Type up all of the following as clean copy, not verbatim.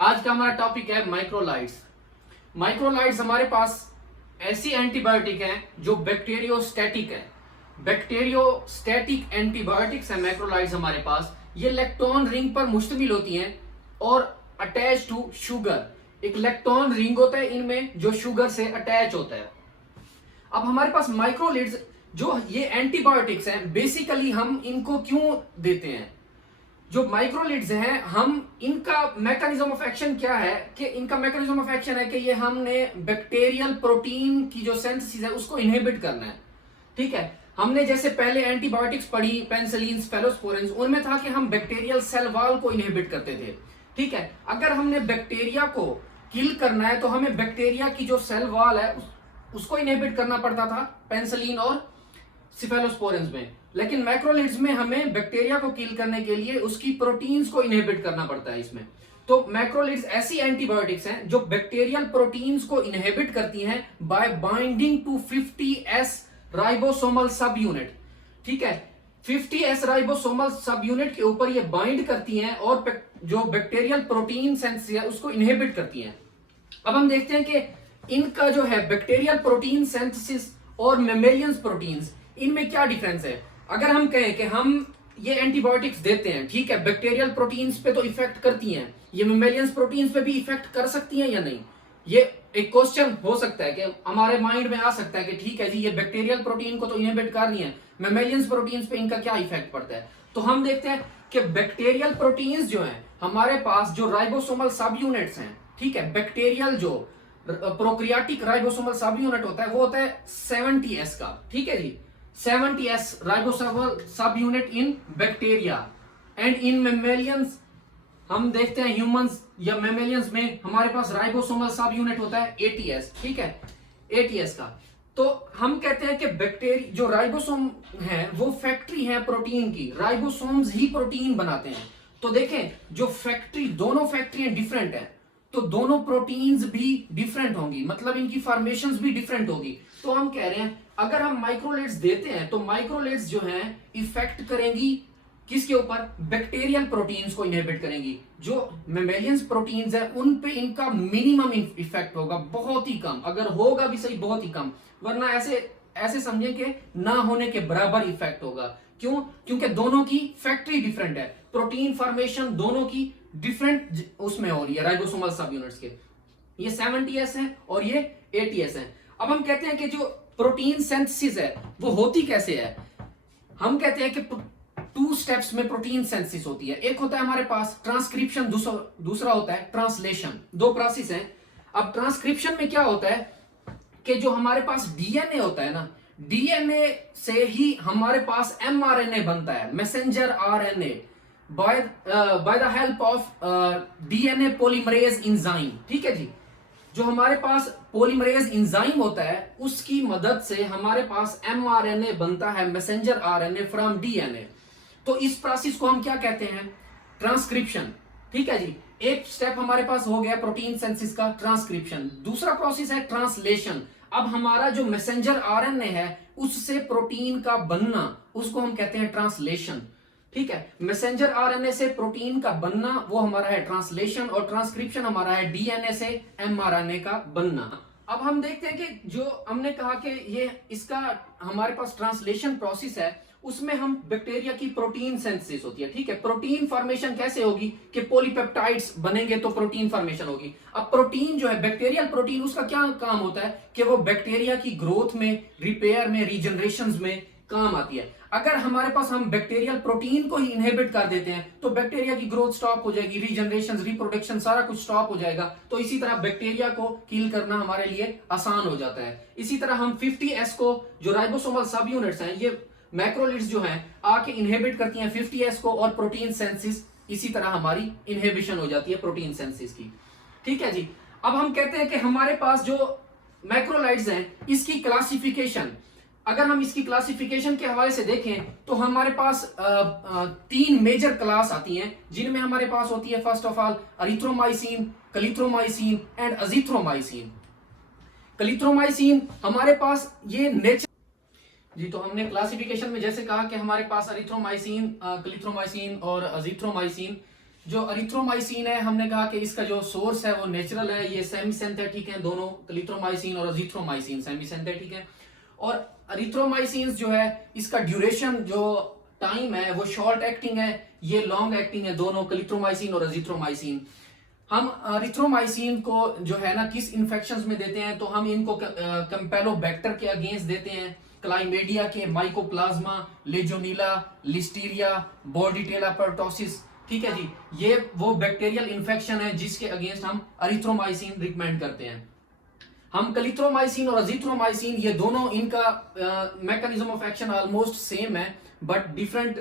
आज का हमारा टॉपिक है माइक्रोलाइट्स। माइक्रोलाइट्स हमारे पास ऐसी एंटीबायोटिक हैं जो बैक्टीरियोस्टैटिक है। बैक्टीरियोस्टैटिक एंटीबायोटिक्स है मैक्रोलाइट्स हमारे पास। ये लैक्टोन रिंग पर मुश्तमिल होती हैं और अटैच टू शुगर। एक लैक्टोन रिंग होता है इनमें जो शुगर से अटैच होता है। अब हमारे पास माइक्रोलाइट्स जो ये एंटीबायोटिक्स हैं, बेसिकली हम इनको क्यों देते हैं? जो माइक्रोलिड्स हैं, हम इनका मैकेनिज्म ऑफ एक्शन क्या है कि इनका मैकेनिज्म ऑफ एक्शन है कि ये हमने बैक्टीरियल प्रोटीन की जो सिंथेसिस है उसको इनहिबिट करना है। ठीक है, हमने जैसे पहले एंटीबायोटिक्स पढ़ी, पेनिसिलिन, फेलोस्पोरिन, उनमें था कि हम बैक्टीरियल सेल वॉल को इनहिबिट करते थे। ठीक है, अगर हमने बैक्टीरिया को किल करना है तो हमें बैक्टीरिया की जो सेल वॉल है उसको इनहिबिट करना पड़ता था पेनिसिलिन और सिफेलोस्पोरिन में। लेकिन मैक्रोलिड्स में हमें बैक्टीरिया को किल करने के लिए उसकी प्रोटीन्स को इनहिबिट करना पड़ता है इसमें। तो मैक्रोलिड्स ऐसी एंटीबायोटिक्स हैं जो बैक्टीरियल प्रोटीन्स को इनहिबिट करती हैं by binding to 50S ribosomal subunit. ठीक है, 50S राइबोसोमल सब यूनिट के ऊपर ये बाइंड करती हैं और जो बैक्टीरियल प्रोटीन सिंथेसिस है उसको इनहिबिट करती हैं। अब हम देखते हैं कि इनका जो है बैक्टीरियल प्रोटीन सिंथेसिस और मेमेलियन प्रोटीन्स, इनमें क्या डिफरेंस है। अगर हम कहें कि हम ये एंटीबायोटिक्स देते हैं, ठीक है, बैक्टीरियल प्रोटीन्स पे तो इफेक्ट करती हैं, ये मेमेलियन प्रोटीन्स पे भी इफेक्ट कर सकती हैं या नहीं, ये एक क्वेश्चन हो सकता है कि हमारे माइंड में आ सकता है कि ठीक है जी, ये बैक्टीरियल प्रोटीन को तो इनहिबिट कर रही है, मेमेलियन प्रोटीन्स पे इनका क्या इफेक्ट पड़ता है। तो हम देखते हैं कि बैक्टीरियल प्रोटीन्स जो है हमारे पास, जो राइबोसोमल सब यूनिट्स हैं, ठीक है, बैक्टीरियल जो प्रोक्रियाटिक राइबोसोमल सब यूनिट होता है वो होता है 70S का। ठीक है जी, 70S ribosomal subunit in bacteria and in mammalians. हम देखते हैं ह्यूमंस या मेमेलियंस में हमारे पास राइबोसोमल सब यूनिट होता है 80S। ठीक है, 80S का। तो हम कहते हैं कि बैक्टीरिया जो राइबोसोम है वो फैक्ट्री है प्रोटीन की, राइबोसोम्स ही प्रोटीन बनाते हैं। तो देखें, जो फैक्ट्री, दोनों फैक्ट्रियां डिफरेंट है तो दोनों प्रोटीन्स भी डिफरेंट होंगी, मतलब इनकी फॉर्मेशंस भी डिफरेंट होगी। तो हम कह रहे हैं अगर हम माइक्रोलाइट्स देते हैं तो माइक्रोलाइट्स जो हैं इफेक्ट करेंगी किसके ऊपर? बैक्टीरियल प्रोटीन्स को इनहिबिट करेंगी। जो मेमेलियन प्रोटीन्स है उन पे इनका मिनिमम इफेक्ट होगा, बहुत ही कम, अगर होगा भी सही बहुत ही कम, वरना ऐसे समझे कि ना होने के बराबर इफेक्ट होगा। क्यों? क्योंकि दोनों की फैक्ट्री डिफरेंट है, प्रोटीन फॉर्मेशन दोनों की डिफरेंट उसमें हो रही है राइबोसोमल सब यूनिट्स के। ये 70S है और ये 80S है। अब हम कहते हैं कि जो प्रोटीन सिंथेसिस है वो होती कैसे है। हम कहते हैं कि 2 स्टेप्स में प्रोटीन सिंथेसिस होती है। एक होता है हमारे पास ट्रांसक्रिप्शन, दूसरा होता है ट्रांसलेशन। 2 प्रोसेस हैं। अब ट्रांसक्रिप्शन में क्या होता है कि जो हमारे पास डीएनए होता है ना, डीएनए से ही हमारे पास एमआरएनए बनता है, messenger RNA, by the help of DNA polymerase enzyme. ठीक है जी, जो हमारे पास पॉलीमरेज एंजाइम होता है उसकी मदद से हमारे पास एमआरएनए बनता है, मैसेंजर आरएनए फ्रॉम डीएनए। तो इस प्रोसेस को हम क्या कहते हैं? ट्रांसक्रिप्शन। ठीक है जी, एक स्टेप हमारे पास हो गया प्रोटीन सिंथेसिस का, ट्रांसक्रिप्शन। दूसरा प्रोसेस है ट्रांसलेशन। अब हमारा जो मैसेंजर आरएनए है उससे प्रोटीन का बनना, उसको हम कहते हैं ट्रांसलेशन। ठीक है, मैसेंजर आरएनए से प्रोटीन का बनना वो हमारा है ट्रांसलेशन, और ट्रांसक्रिप्शन हमारा है डीएनए से एमआरएनए का बनना। अब हम देखते हैं कि जो हमने कहा कि ये इसका हमारे पास ट्रांसलेशन प्रोसेस है, उसमें हम बैक्टीरिया की प्रोटीन सिंथेसिस होती है। ठीक है, प्रोटीन फॉर्मेशन कैसे होगी कि पॉलीपेप्टाइड्स बनेंगे तो प्रोटीन फॉर्मेशन होगी। अब प्रोटीन जो है बैक्टीरियल प्रोटीन, उसका क्या काम होता है कि वो बैक्टीरिया की ग्रोथ में, रिपेयर में, रीजनरेशन में काम आती है। अगर हमारे पास हम बैक्टीरियल प्रोटीन को ही इनहिबिट कर देते हैं तो बैक्टीरिया की ग्रोथ स्टॉप हो जाएगी, रीजनरेशन, रिप्रोडक्शन सारा कुछ स्टॉप हो जाएगा। तो इसी तरह बैक्टीरिया को किल करना हमारे लिए आसान हो जाता है। इसी तरह हम 50S को, जो राइबोसोमल सब यूनिट्स हैं, ये मैक्रोलिड्स जो हैं आके इनहिबिट करती हैं 50S को, और प्रोटीन सिंथेसिस इसी तरह हमारी इनहिबिशन हो जाती है प्रोटीन सिंथेसिस की। ठीक है जी, अब हम कहते हैं कि हमारे पास जो मैक्रोलाइड्स हैं इसकी क्लासिफिकेशन, अगर हम इसकी क्लासिफिकेशन के हवाले से देखें तो हमारे पास 3 मेजर क्लास आती हैं, जिनमें हमारे पास होती है first of all erythromycin, clarithromycin and azithromycin. Clarithromycin हमारे पास ये नेचर जी, तो हमने क्लासिफिकेशन में जैसे कहा कि हमारे पास एरिथ्रोमाइसिन, क्लिथ्रोमाइसिन और अजीथ्रोमाइसिन, जो अरिथ्रोमाइसिन है, हमने कहा कि इसका जो सोर्स है वो नेचुरल है, ये सेमी सिंथेटिक है दोनों, क्लिथ्रोमाइसिन और अजिथ्रोमाइसिन सेमी सिंथेटिक है। और अरिथ्रोमाइसिन जो है इसका ड्यूरेशन जो टाइम है वो शॉर्ट एक्टिंग है, ये लॉन्ग एक्टिंग है, दोनों क्लिथ्रोमाइसिन और अजिथ्रोमाइसिन। हम अरिथ्रोमाइसिन को जो है ना किस इन्फेक्शंस में देते हैं, तो हम इनको कैंपेलोबैक्टर के अगेंस्ट देते हैं, क्लाइमेडिया के, माइकोप्लाज्मा, लेजोनीला, लिस्टीरिया, बोर्डिटेला पर्टोसिस। ठीक है जी, ये वो बैक्टीरियल इन्फेक्शन है जिसके अगेंस्ट हम अरिथ्रोमाइसिन रिकमेंड करते हैं। हम क्लिथ्रोमाइसिन और अजिथ्रोमाइसिन ये दोनों, इनका mechanism of action almost same है, बट डिफरेंट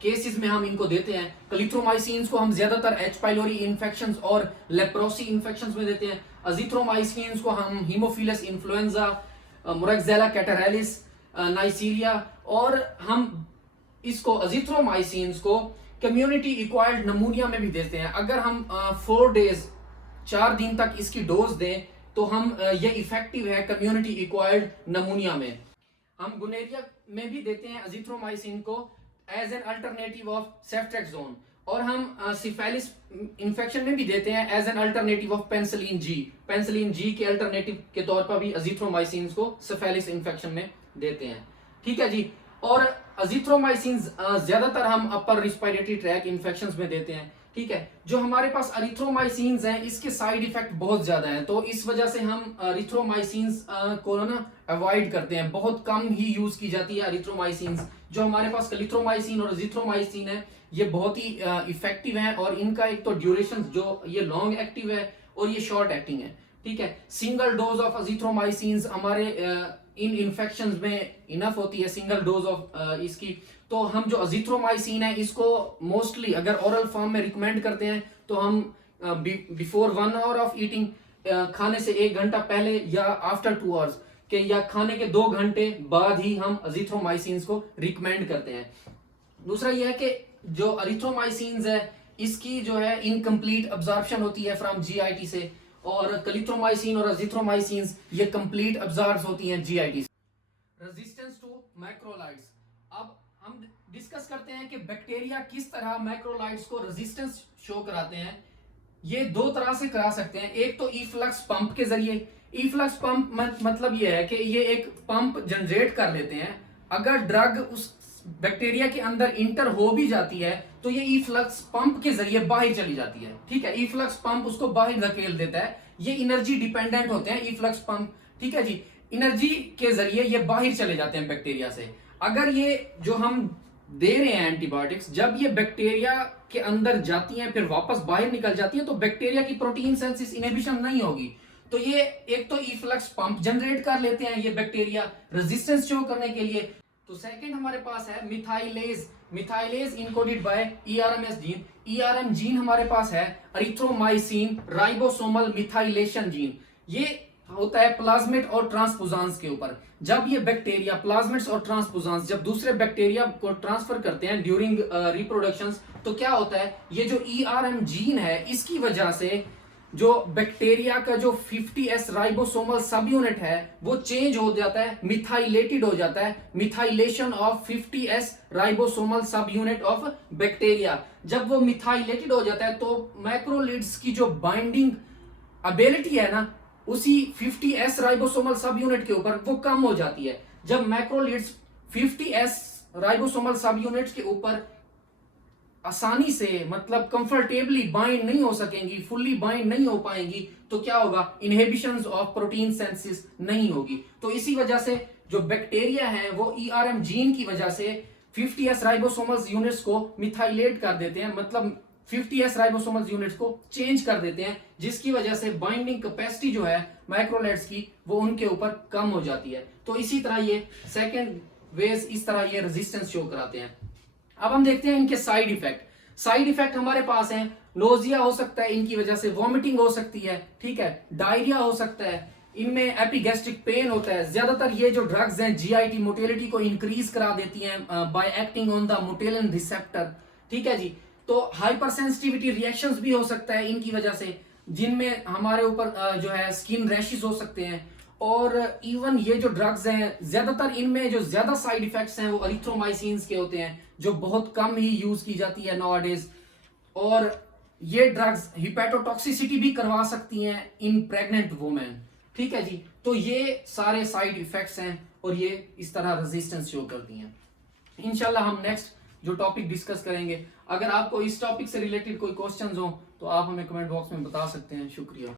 केसेस में हम इनको देते हैं। क्लिथ्रोमाइसिन को हम ज्यादातर एच पाइलोरी इन्फेक्शंस और लेप्रोसी इन्फेक्शंस में देते हैं। अजिथ्रोमाइसिन को हम हीमोफिलस इन्फ्लुएंजा, मोरक्सेला कैटरालिस, नाइसीरिया, और हम इसको अजिथ्रोमाइसिन को कम्युनिटी एक्वायर्ड नमूनिया में भी देते हैं। अगर हम 4 डेज 4 दिन तक इसकी डोज दें तो हम ये इफेक्टिव है कम्युनिटी एक्वायर्ड नमूनिया में। हम गुनेरिया में भी देते हैं अजिथ्रोमाइसिन को as an alternative of ceftriaxone, और हम सिफेलिस इन्फेक्शन में भी देते हैं as an alternative of penicillin G. Penicillin G के अल्टरनेटिव के तौर पर भी अजिथ्रोमाइसिन को सिफेलिस इन्फेक्शन में देते हैं। ठीक है जी। और अजिथ्रोमाइसिन ज्यादातर हम अपर रिस्पिरेटरी ट्रैक इन्फेक्शंस में देते हैं। ठीक है, जो हमारे पास अरिथ्रोमाइसिन हैं इसके साइड इफेक्ट बहुत ज्यादा हैं, तो इस वजह से हम अरिथ्रोमाइसिन को ना अवॉइड करते हैं, बहुत कम ही यूज की जाती है अरिथ्रोमाइसिन। जो हमारे पास क्लिथ्रोमाइसिन और अजिथ्रोमाइसिन है ये बहुत ही इफेक्टिव हैं, और इनका एक तो ड्यूरेशन जो ये लॉन्ग एक्टिव है और ये शॉर्ट एक्टिंग है। ठीक है, सिंगल डोज ऑफ अजिथ्रोमाइसिन हमारे इन इन्फेक्शंस में इनफ होती है, सिंगल डोज ऑफ इसकी। तो हम जो अजिथ्रोमाइसिन है इसको मोस्टली अगर ओरल फॉर्म में रिकमेंड करते हैं तो हम बिफोर 1 आवर ऑफ ईटिंग, खाने से 1 घंटा पहले, या आफ्टर 2 आवर्स के, या खाने के 2 घंटे बाद ही हम अजिथ्रोमाइसिन को रिकमेंड करते हैं। दूसरा यह है कि जो अरिथ्रोमाइसिन है इसकी जो है इनकम्प्लीट अब्जॉर्प्शन होती है फ्रॉम जीआईटी से, और क्लिथ्रोमाइसिन और अजिथ्रोमाइसिन ये कंप्लीट अब्जॉर्ब होती हैं जीआईटी से। Resistance to macrolides. अब हम डिस्कस करते हैं कि बैक्टीरिया किस तरह मैक्रोलाइड्स को रेजिस्टेंस शो कराते हैं। ये 2 तरह से करा सकते हैं, एक तो ईफ्लक्स पंप के जरिए। ईफ्लक्स पंप मतलब ये है कि ये एक पंप जनरेट कर लेते हैं, अगर ड्रग उस बैक्टीरिया के अंदर इंटर हो भी जाती है तो ये ईफ्लक्स पंप के जरिए बाहर चली जाती है। ठीक है, ईफ्लक्स पंप उसको बाहर धकेल देता है, ये एनर्जी डिपेंडेंट होते हैं ईफ्लक्स पंप। ठीक है जी, एनर्जी के जरिए ये बाहर चले जाते हैं बैक्टीरिया से। अगर ये जो हम दे रहे हैं एंटीबायोटिक्स, जब ये बैक्टीरिया के अंदर जाती हैं फिर वापस बाहर निकल जाती है, तो बैक्टीरिया की प्रोटीन सिंथेसिस इनहिबिशन नहीं होगी, तो ये एक तो ईफ्लक्स पंप जनरेट कर लेते हैं ये बैक्टीरिया रेजिस्टेंस शो करने के लिए। तो सेकंड हमारे पास है methylase. Methylase encoded by ERMS gene. ERM gene हमारे पास है अरिथ्रोमाइसिन राइबोसोमल मिथाइलेशन जीन। ये होता है प्लाज्मेट और ट्रांसपोजांस के ऊपर। जब ये बैक्टीरिया प्लाज्मेट्स और ट्रांसपोजांस जब दूसरे बैक्टीरिया को ट्रांसफर करते हैं ड्यूरिंग रिप्रोडक्शंस, तो क्या होता है, ये जो ईआरएम जीन है इसकी वजह से जो बैक्टीरिया का जो 50S राइबोसोमल सब यूनिट है वो चेंज हो जाता है, मिथाइलेटेड हो जाता है, मिथाइलेशन ऑफ 50S राइबोसोमल सब यूनिट ऑफ बैक्टीरिया। जब वो मिथाइलेटेड हो जाता है तो मैक्रोलिड्स की जो बाइंडिंग एबिलिटी है ना उसी 50S राइबोसोमल सब यूनिट के ऊपर वो कम हो जाती है। जब मैक्रोलिड्स 50S राइबोसोमल सब यूनिट के ऊपर आसानी से मतलब कंफर्टेबली बाइंड नहीं हो सकेंगी, फुल्ली बाइंड नहीं हो पाएंगी, तो क्या होगा, इनहिबिशंस ऑफ प्रोटीन सिंथेसिस नहीं होगी। तो इसी वजह से जो बैक्टीरिया है वो ईआरएम जीन की वजह से 50S राइबोसोमल यूनिट्स को मिथाइलेट कर देते हैं, मतलब 50S राइबोसोमल यूनिट्स को चेंज कर देते हैं, जिसकी वजह से बाइंडिंग कैपेसिटी जो है मैक्रोलाइड्स की वो उनके ऊपर कम हो जाती है। तो इसी तरह ये सेकेंड वेज इस तरह ये रेजिस्टेंस शो कराते हैं। अब हम देखते हैं इनके साइड इफेक्ट। साइड इफेक्ट हमारे पास हैं, नोजिया हो सकता है इनकी वजह से, वॉमिटिंग हो सकती है, ठीक है, डायरिया हो सकता है, इनमें एपिगैस्ट्रिक पेन होता है। ज्यादातर ये जो ड्रग्स हैं जीआईटी मोटिलिटी को इंक्रीज करा देती हैं bye acting on the मोटिलिन receptor. ठीक है जी, तो हाइपर सेंसिटिविटी रिएक्शंस भी हो सकता है इनकी वजह से, जिनमें हमारे ऊपर जो है स्किन रैशेस हो सकते हैं। और इवन ये जो ड्रग्स हैं ज्यादातर इनमें जो ज्यादा साइड इफेक्ट्स हैं वो अरिथ्रोमाइसिन के होते हैं, जो बहुत कम ही यूज की जाती है नाउअडेज। और ये ड्रग्स हिपेटोटॉक्सिसिटी भी करवा सकती हैं इन प्रेग्नेंट वुमेन। ठीक है जी, तो ये सारे साइड इफेक्ट्स हैं और ये इस तरह रेजिस्टेंस शो करती हैं। इंशाल्लाह हम नेक्स्ट जो टॉपिक डिस्कस करेंगे, अगर आपको इस टॉपिक से रिलेटेड कोई क्वेश्चंस हो तो आप हमें कमेंट बॉक्स में बता सकते हैं। शुक्रिया।